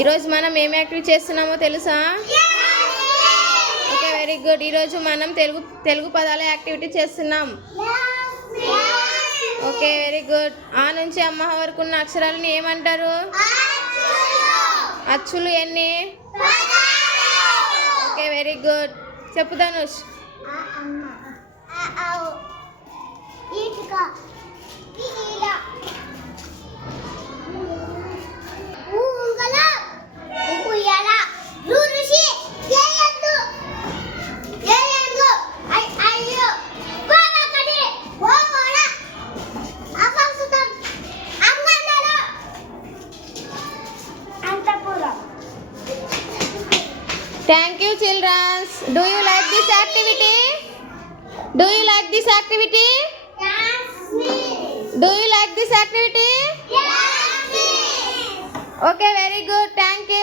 ఈరోజు మనం ఏం యాక్టివిటీ చేస్తున్నామో తెలుసా? Okay, very good. ఈరోజు మనం తెలుగు పదాల యాక్టివిటీ చేస్తున్నాం. Okay, very good. ఆ నుంచి అమ్మ వరకు ఉన్న అక్షరాలను ఏమంటారు? అచ్చులు ఎన్ని? Okay, very good. చెప్పు Dhanush. Thank you, children. Do you like this activity? Do you like this activity? Yes, miss. Do you like this activity? Yes, miss. Okay, very good. Thank you.